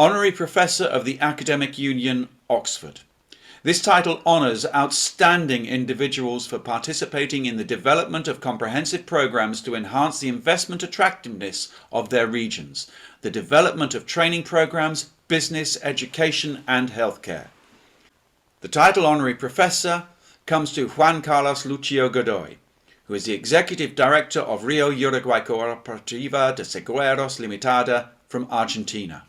Honorary Professor of the Academic Union, Oxford. This title honours outstanding individuals for participating in the development of comprehensive programs to enhance the investment attractiveness of their regions, the development of training programs, business, education and healthcare. The title Honorary Professor comes to Juan Lucio Godoy, who is the Executive Director of Rio Uruguay Cooperativa de Seguros Limitada from Argentina.